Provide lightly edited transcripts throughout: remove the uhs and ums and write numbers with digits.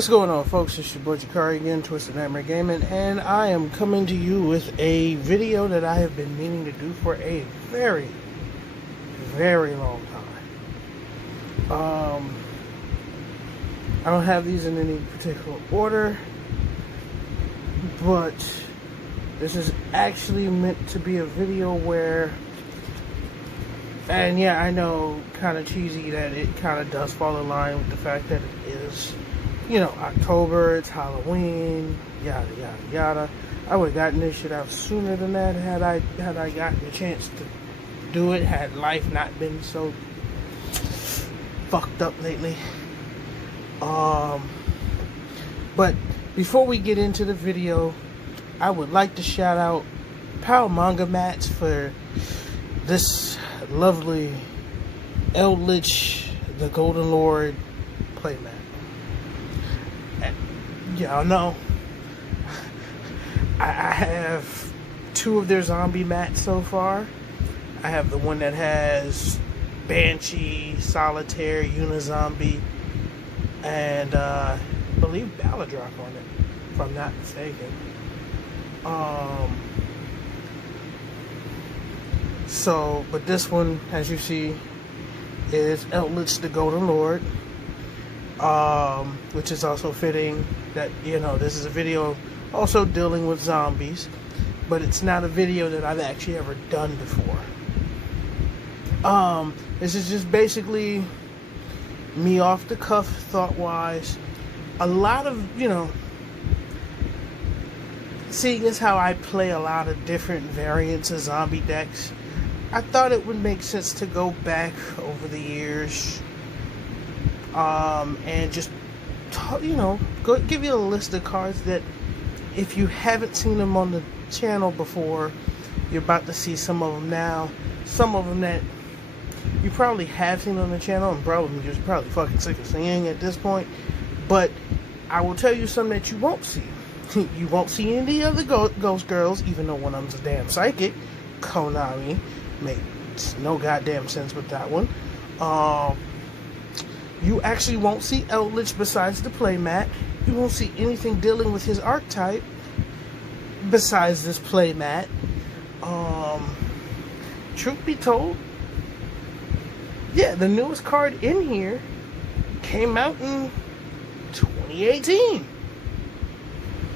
What's going on, folks? It's your boy Jakari again, Twisted Nightmare Gaming, and I am coming to you with a video that I have been meaning to do for a very, very long time. I don't have these in any particular order, but this is actually meant to be a video where, and yeah, I know, kind of cheesy that it kind of does fall in line with the fact that it is, you know, October, it's Halloween, yada yada yada. I would have gotten this shit out sooner than that had I gotten the chance to do it, had life not been so fucked up lately. But before we get into the video, I would like to shout out Paomangamats for this lovely Eldritch the Golden Lord playmat. Y'all know I have two of their zombie mats so far. I have the one that has Banshee, Solitaire, Unizombie, and I believe Baladrock on it, if I'm not mistaken. But this one, as you see, is Eldritch the Golden Lord, which is also fitting that, you know, this is a video also dealing with zombies, but it's not a video that I've actually ever done before. This is just basically me off the cuff, thought-wise. A lot of, you know, seeing as how I play a lot of different variants of zombie decks, I thought it would make sense to go back over the years, and just, you know, give you a list of cards that, if you haven't seen them on the channel before, you're about to see some of them now. Some of them that you probably have seen on the channel and probably just fucking sick of seeing at this point. But I will tell you some that you won't see. You won't see any of the Ghost Girls, even though one of them's a damn psychic. Konami makes no goddamn sense with that one. You actually won't see Eldritch besides the playmat. You won't see anything dealing with his archetype besides this playmat. Truth be told, yeah, the newest card in here came out in 2018.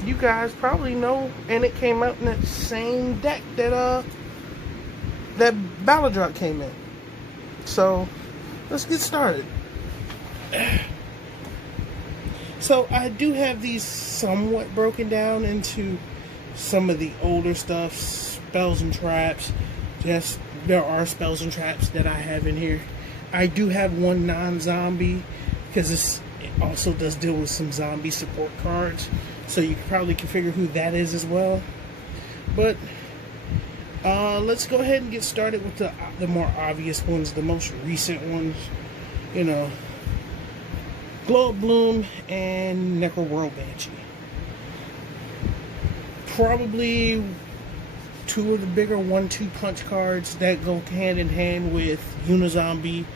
You guys probably know, and it came out in that same deck that that Baladrock came in. So let's get started. So I do have these somewhat broken down into some of the older stuff, spells and traps. Yes, there are spells and traps that I have in here. I do have one non-zombie because it also does deal with some zombie support cards, so you probably can figure who that is as well. But let's go ahead and get started with the more obvious ones, the most recent ones. You know, Glow of Bloom and Necro World Banshee. Probably two of the bigger 1-2 punch cards that go hand in hand with Unizombie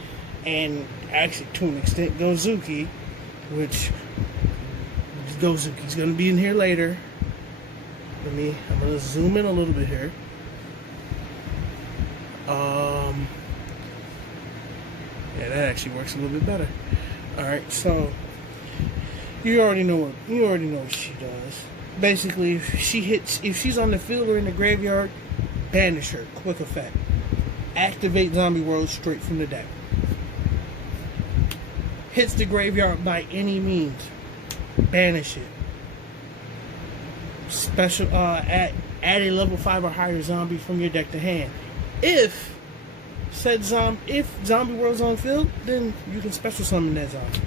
and, actually to an extent, Gozuki, which Gozuki's going to be in here later. I'm going to zoom in a little bit here. Yeah, that actually works a little bit better. Alright, so you already know what she does. Basically, if she's on the field or in the graveyard, banish her, quick effect. Activate Zombie World straight from the deck. Hits the graveyard by any means, banish it. Special add a level 5 or higher zombie from your deck to hand. If Zombie World's on field, then you can special summon that zombie.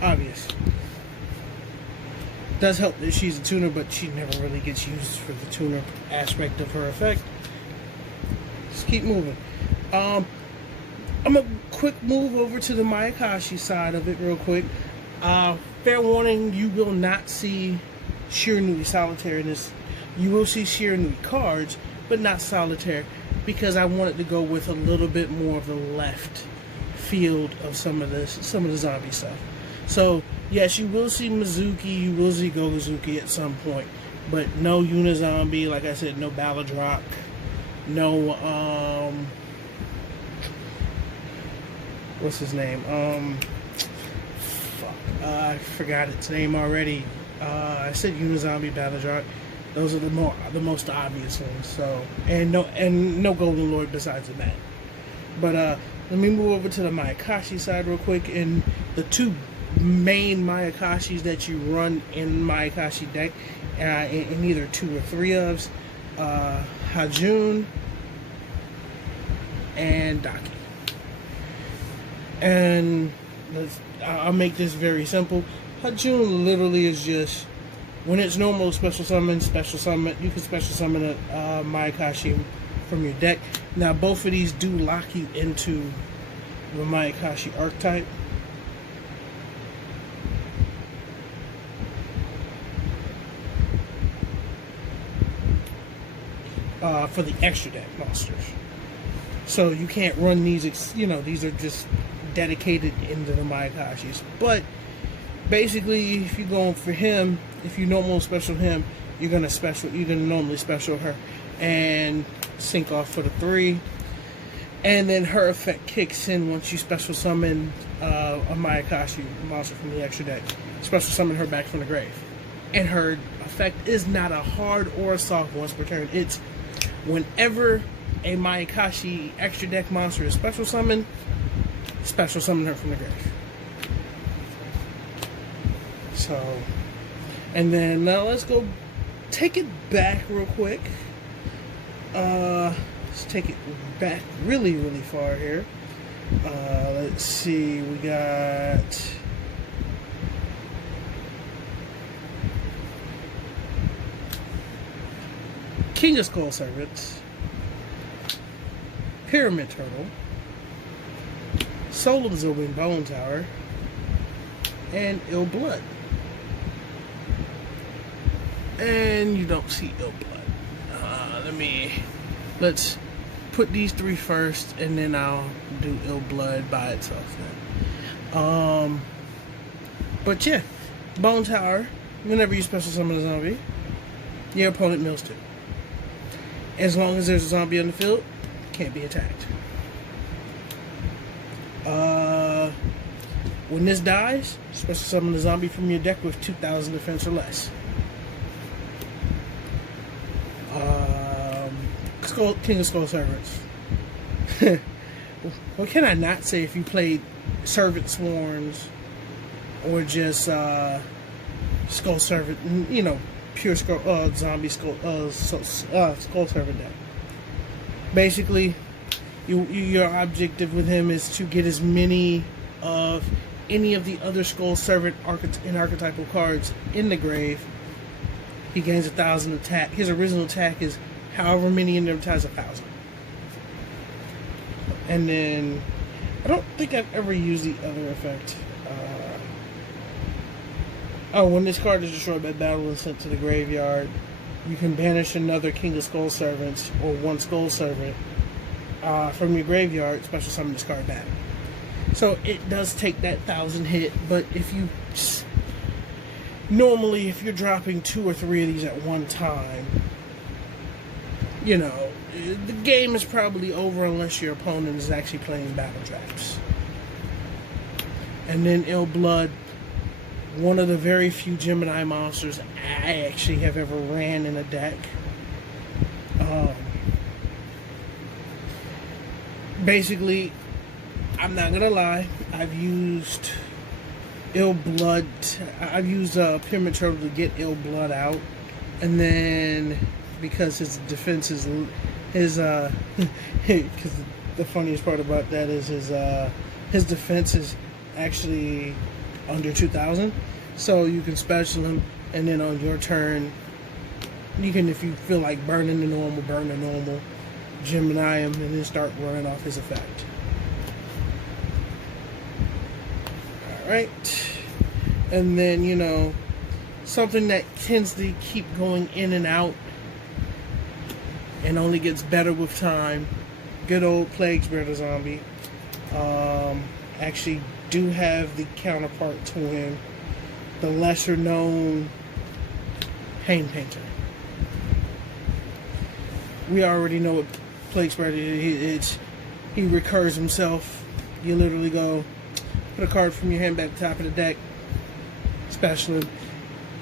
Obvious. Does help that she's a tuner, but she never really gets used for the tuner aspect of her effect. Just keep moving. I'm gonna quick move over to the Mayakashi side of it real quick. Fair warning, you will not see Shiranui Solitaire in this. You will see Shiranui cards, but not Solitaire, because I wanted to go with a little bit more of the left field of some of the zombie stuff. So yes, you will see Mizuki, you will see Gogozuki at some point, but no Unizombie. Like I said, no Baladrock, no what's his name? I forgot its name already. I said Unizombie, Baladrock. Those are the most obvious ones. So and no Golden Lord besides that. But let me move over to the Mayakashi side real quick. And the two main Mayakashis that you run in Mayakashi deck, in either 2 or 3 ofs, Hajun and Daki. And I'll make this very simple. Hajun literally is just, when it's normal special summon, you can special summon a Mayakashi from your deck. Now both of these do lock you into the Mayakashi archetype. For the extra deck monsters. So you can't run these, these are just dedicated into the Mayakashis. But basically, if you're going for him, if you normal special him, you're gonna normally special her and sync off for the 3. And then her effect kicks in once you special summon a Mayakashi monster from the extra deck. Special summon her back from the grave. And her effect is not a hard or a soft once per turn. It's whenever a Mayakashi extra deck monster is special summon her from the grave. So, and then now let's go take it back real quick. Let's take it back really, really far here. Let's see, we got King of Skull Servants, Pyramid Turtle, Soul Absorbing Bone Tower, and Ill Blood. And you don't see Ill Blood. Let's put these 3 first, and then I'll do Ill Blood by itself then. But yeah, Bone Tower, whenever you special summon a zombie, your opponent mills 2. As long as there's a zombie on the field, can't be attacked. When this dies, special summon a zombie from your deck with 2,000 defense or less. King of Skull Servants. What can I not say if you played Servant Swarms or just Skull Servant, pure zombie Skull Servant deck? Basically, your objective with him is to get as many of any of the other Skull Servant and archetypal cards in the grave. He gains 1,000 attack. His original attack is however many in there times 1,000. And then I don't think I've ever used the other effect. When this card is destroyed by battle and sent to the graveyard, you can banish another King of Skull Servants or 1 Skull Servant from your graveyard, special summon this card back. So it does take that 1,000 hit, but if you normally, if you're dropping 2 or 3 of these at one time, the game is probably over unless your opponent is actually playing battle traps. And then Ill Blood, one of the very few Gemini monsters I actually have ever ran in a deck. Basically, I'm not gonna lie, I've used Ill Blood, I've used Pyramid Turtle to get Ill Blood out, and then because his defense is because the funniest part about that is his defense is actually under 2,000, so you can special him, and then on your turn you can, if you feel like burn the normal, Gemini him, and then start running off his effect. Alright, and then something that tends to keep going in and out and only gets better with time, good old Plague Spreader Zombie. actually do have the counterpart to him, the lesser known Pain Painter. We already know what Plague Spreader is. He recurs himself. You literally go, put a card from your hand back to the top of the deck, special him.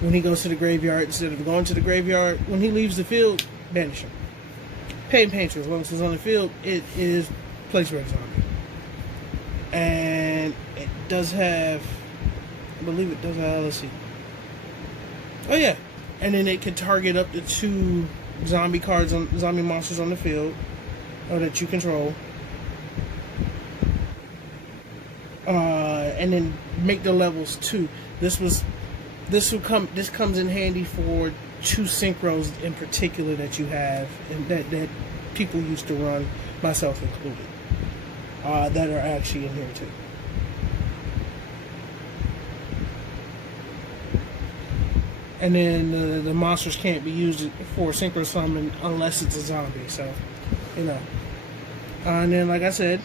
When he goes to the graveyard, instead of going to the graveyard, when he leaves the field, banish him. Pain Painter, as long as he's on the field, it is Plague Spreader Zombie. And it does have, I believe it does have, let's see. Oh yeah. And then it can target up to 2 zombie cards, zombie monsters on the field, or that you control. And then make the levels 2. This comes in handy for 2 synchros in particular that you have, and that people used to run, myself included, that are actually in here too. And then the monsters can't be used for synchro summon unless it's a zombie. So, you know. And then, like I said,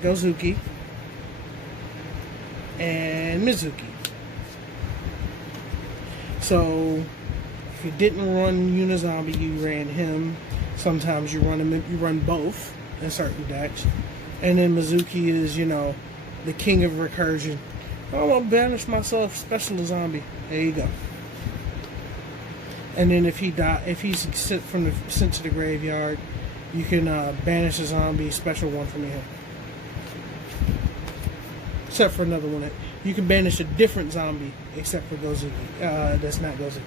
Gozuki and Mizuki. So, if you didn't run Unizombie, you ran him. Sometimes you run both in certain decks. And then Mizuki is, you know, the king of recursion. Oh, I'll banish myself, special zombie. There you go. And then if he's sent to the graveyard, you can banish a zombie, special one from here. Except for another one. You can banish a different zombie, except for Gozuki. That's not Gozuki.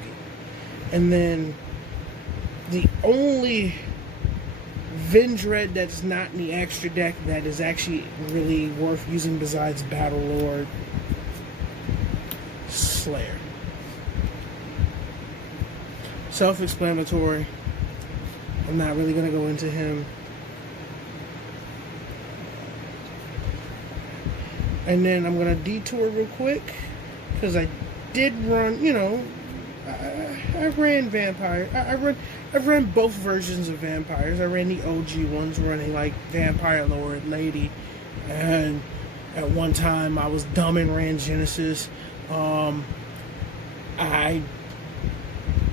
And then the only Vendread that's not in the extra deck that is actually really worth using besides Battle Lord, Slayer. Self-explanatory. I'm not really going to go into him. And then I'm going to detour real quick, because I did run, you know, I ran Vampire. I've run both versions of Vampires. I ran the OG ones, running like Vampire Lord, Lady, and at one time I was dumb and ran Genesis.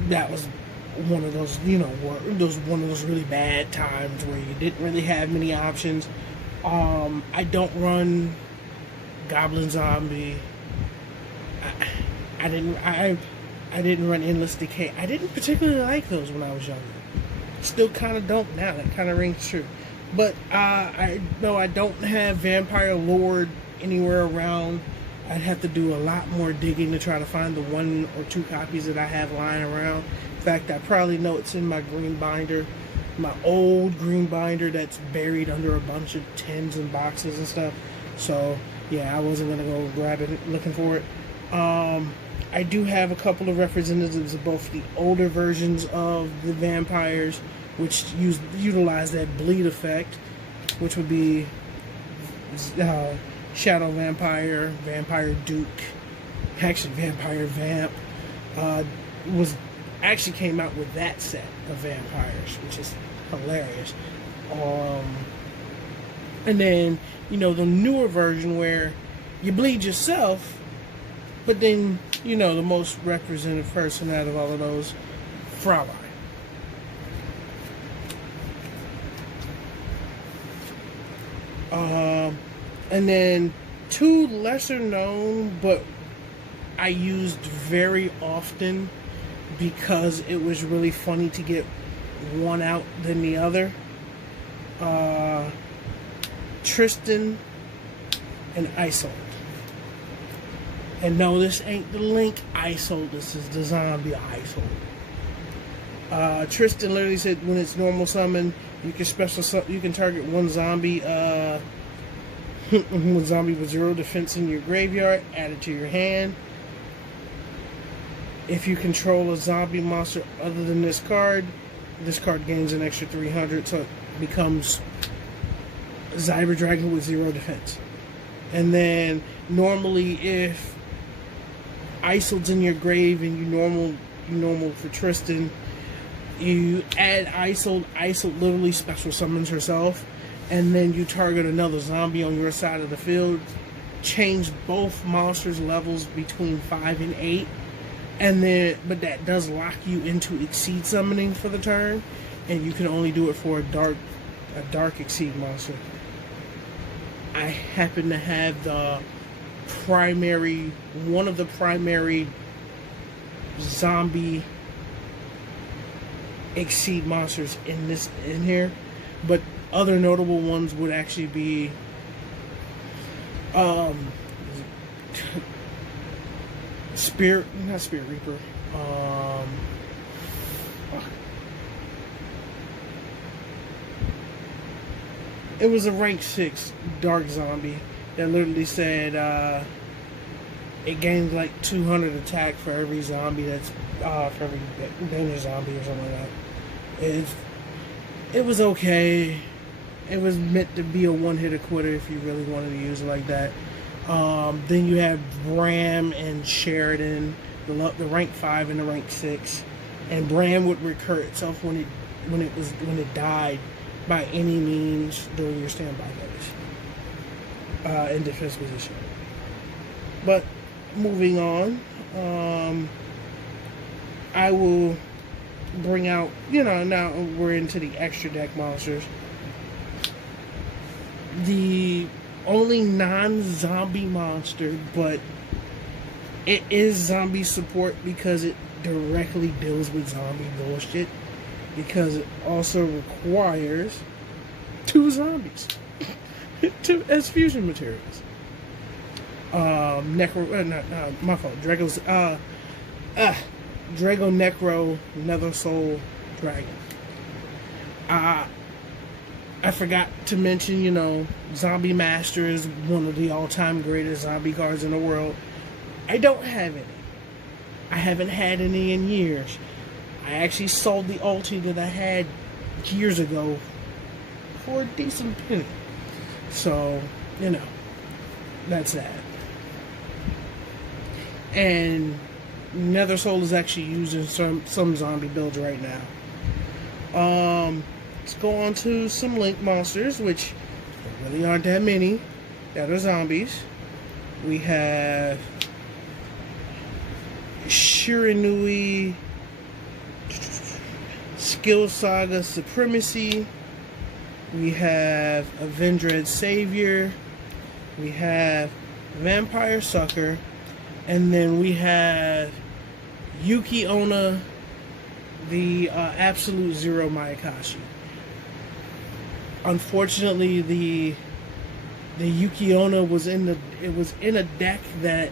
That was one of those, you know, one of those really bad times where you didn't really have many options. I don't run Goblin Zombie. I didn't run Endless Decay. I didn't particularly like those when I was younger. Still kind of don't now. That kind of rings true. But I don't have Vampire Lord anywhere around. I'd have to do a lot more digging to try to find the 1 or 2 copies that I have lying around. In fact, I probably know it's in my green binder, my old green binder that's buried under a bunch of tins and boxes and stuff. So yeah, I wasn't gonna go grab it looking for it. I do have a couple of representatives of both the older versions of the vampires, which utilize that bleed effect, which would be Shadow Vampire, Vampire Duke, actually Vampire Vamp, actually came out with that set of vampires, which is hilarious. And then, you know, the newer version where you bleed yourself, but then, you know, the most representative person out of all of those, Fraulein. And then 2 lesser known, but I used very often because it was really funny to get one out than the other. Tristan and Isolde. And no, this ain't the Link Isolde, this is the zombie Isolde. Tristan literally said when it's normal summon, you can target one zombie, one zombie with 0 defense in your graveyard, add it to your hand. If you control a zombie monster other than this card gains an extra 300, so it becomes Zyber Dragon with 0 defense. And then normally if Isolde's in your grave and you normal for Tristan, you add Isolde. Isolde literally special summons herself, and then you target another zombie on your side of the field. change both monsters' levels between 5 and 8, and then but that does lock you into Exceed summoning for the turn, and you can only do it for a dark Exceed monster. I happen to have one of the primary zombie Exceed monsters in here, but other notable ones would actually be not Spirit Reaper. It was a rank 6 dark zombie that literally said it gains like 200 attack for every zombie that's for every danger zombie or something like that. It was okay. It was meant to be a one-hitter quitter if you really wanted to use it like that. Then you have Bram and Sheridan, the rank 5 and the rank 6, and Bram would recur itself when it died by any means during your standby phase in defense position. But moving on, I will bring out, now we're into the extra deck monsters. The only non-zombie monster, but it is zombie support because it directly deals with zombie bullshit, because it also requires 2 zombies as fusion materials. My fault. Drago Necro Nether Soul Dragon. I forgot to mention, Zombie Master is one of the all-time greatest zombie cards in the world. I don't have any. I haven't had any in years. I actually sold the ulti that I had years ago for a decent penny. So, that's that. And Nether Soul is actually used in some zombie builds right now. Let's go on to some Link monsters, which really aren't that many that are zombies. We have Shiranui, Skill Saga Supremacy. We have Avendred Savior. We have Vampire Sucker. And then we have Yuki Onna, the Absolute Zero Mayakashi. Unfortunately, the Yuki Onna was in a deck that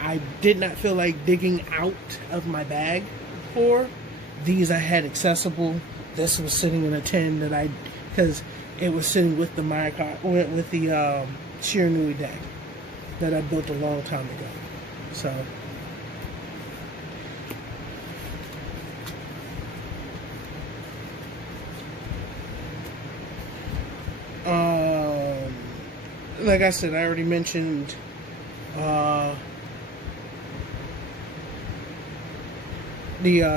I did not feel like digging out of my bag for. These I had accessible. This was sitting in a tin because it was sitting with the Shiranui deck that I built a long time ago. So like I said, I already mentioned the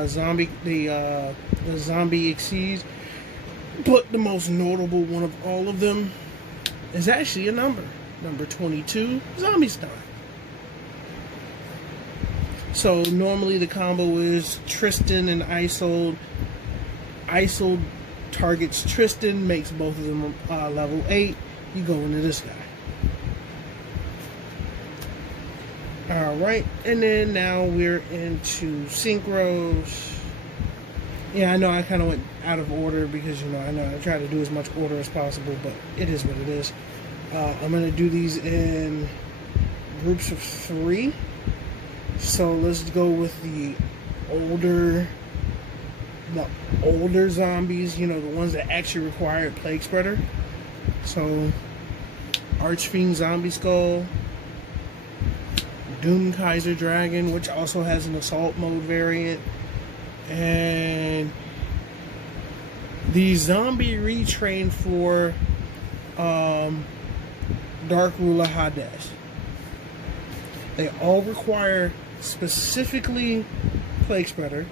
zombie exceeds, but the most notable one of all of them is actually a number 22, Zombie Stein. So normally the combo is Tristan and Isold. Isold targets Tristan, makes both of them level 8. You go into this guy. Alright, and then now we're into synchros. Yeah, I know I kind of went out of order because, I know I try to do as much order as possible, but it is what it is. I'm going to do these in groups of 3. So let's go with the older zombies, the ones that actually require a Plague Spreader. So Archfiend Zombie Skull, Doom Kaiser Dragon, which also has an assault mode variant, and the zombie retrain for Dark Ruler Hades. They all require specifically Plague Spreader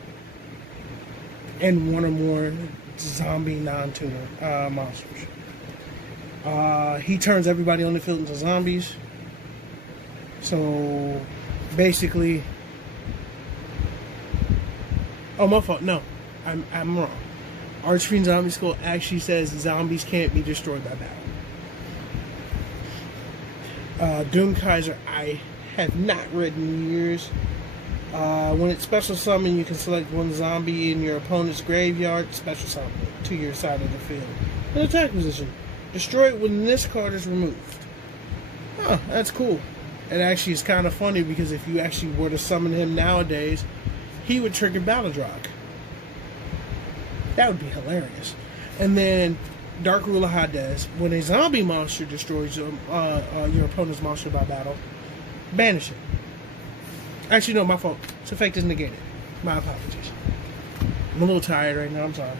and one or more zombie non-tuner monsters. He turns everybody on the field into zombies. So basically, oh, my fault. No, I'm wrong. Archfiend Zombie School actually says zombies can't be destroyed by battle. Doom Kaiser, I have not read in years. When it's special summon, you can select one zombie in your opponent's graveyard, special summon it to your side of the field. In attack position. Destroy it when this card is removed. Huh, that's cool. It actually is kind of funny because if you actually were to summon him nowadays, he would trigger Battle Drog. That would be hilarious. And then Dark Ruler Hades. When a zombie monster destroys your opponent's monster by battle, banish it. Actually, no, my fault. Its effect is negated. My apologies. I'm a little tired right now. I'm sorry.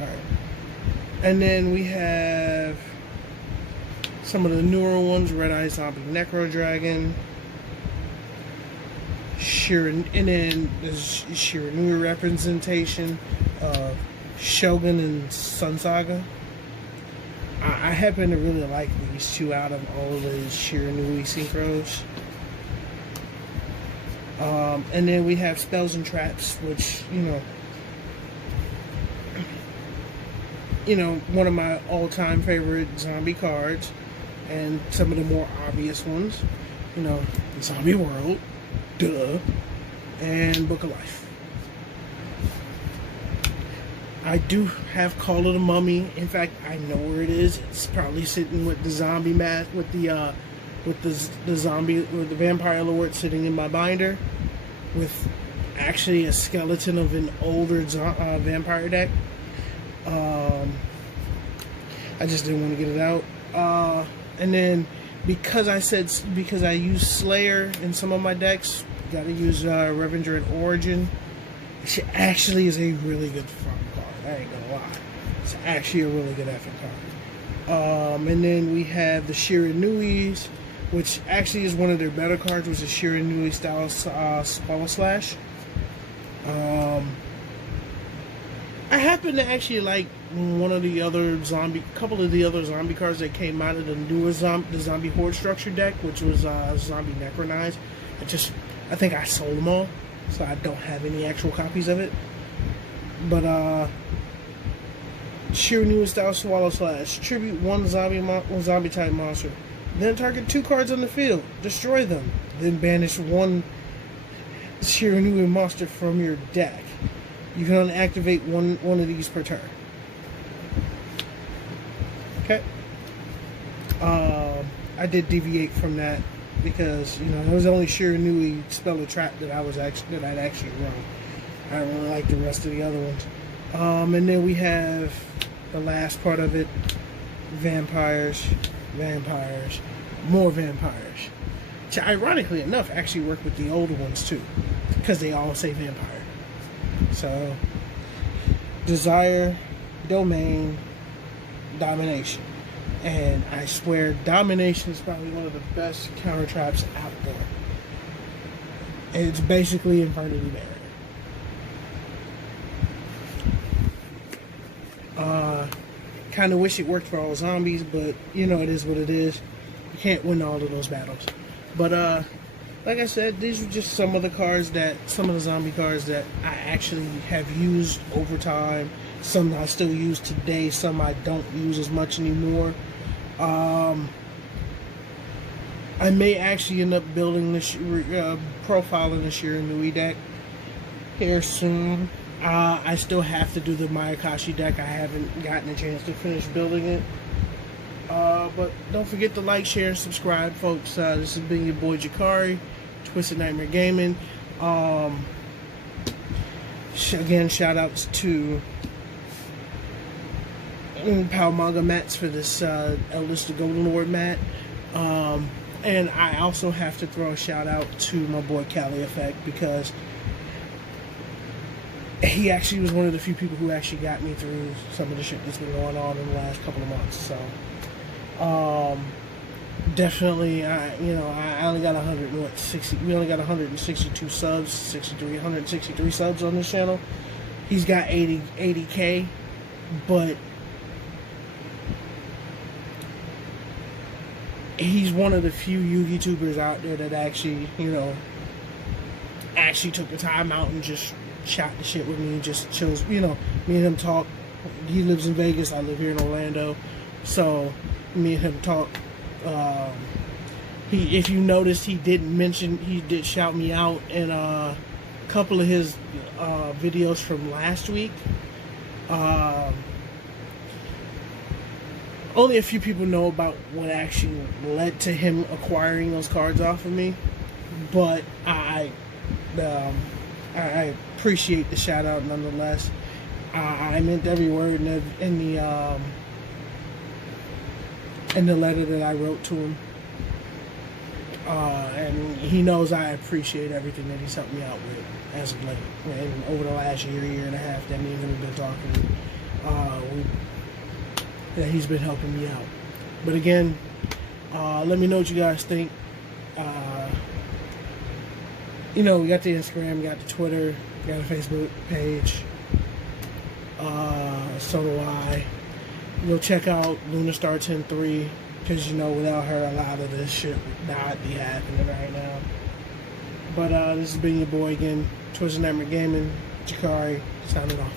Alright. And then we have some of the newer ones. Red Eye Zombie Necro Dragon. And then there's Shiranui representation of Shogun and Sun Saga. I happen to really like these two out of all of the Shiranui synchros. And then we have Spells and Traps, which, one of my all-time favorite zombie cards, and some of the more obvious ones, Zombie World, duh, and Book of Life. I do have Call of the Mummy. In fact, I know where it is. It's probably sitting with the zombie mat, with the Vampire Lord sitting in my binder, with actually a skeleton of an older vampire deck. I just didn't want to get it out. And then because I use Slayer in some of my decks, gotta use Revenger and Origin. It actually is a really good farm card. I ain't gonna lie. It's actually a really good effing card. And then we have the Shiranuis, which actually is one of their better cards, which is Shiranui style Swallow Slash. I happen to actually like couple of the other zombie cards that came out of the newer the zombie horde structure deck, which was Zombie Necronize. I think I sold them all, so I don't have any actual copies of it. But Shiranui style Swallow Slash, tribute one zombie type monster. Then target 2 cards on the field. Destroy them. Then banish one Shiranui monster from your deck. You can only activate one of these per turn. Okay. I did deviate from that because it was only Shiranui Spell or Trap that I'd actually run. I don't really like the rest of the other ones. And then we have the last part of it: vampires, more vampires. Which, ironically enough, actually work with the older ones too, because they all say vampire. So, Desire, Domain, Domination. And I swear, Domination is probably one of the best counter traps out there. It's basically Infernity Barrier. Kind of wish it worked for all zombies, but it is what it is. You can't win all of those battles. But like I said, these are just some of the zombie cards that I actually have used over time. Some I still use today, some I don't use as much anymore. I may actually end up building profiling the Shiranui deck here soon. I still have to do the Mayakashi deck. I haven't gotten a chance to finish building it. But don't forget to like, share, and subscribe, folks. This has been your boy Jakari, Twisted Nightmare Gaming. Again, shout outs to Paomangamats for this Eldest the Golden Lord mat. And I also have to throw a shout out to my boy Cali Effect, because he actually was one of the few people who actually got me through some of the shit that's been going on in the last couple of months. So definitely, I only got 160. We only got 162 subs, 163 subs on this channel. He's got 80K, but he's one of the few YouTubers out there that actually, actually took the time out and just shot the shit with me, just chills, me and him talk. He lives in Vegas, I live here in Orlando, so me and him talk. If you noticed, he did shout me out in a couple of his videos from last week. Only a few people know about what actually led to him acquiring those cards off of me, but I appreciate the shout out nonetheless. I meant every word in the letter that I wrote to him, and he knows I appreciate everything that he's helped me out with as of late. And over the last year and a half that me and him have been talking, that he's been helping me out. But again, let me know what you guys think. We got the Instagram, we got the Twitter, we got a Facebook page. So do I. Check out Lunarstar 10-3, because without her, a lot of this shit would not be happening right now. But this has been your boy again, Twisted Nightmare Gaming, Jakari, signing off.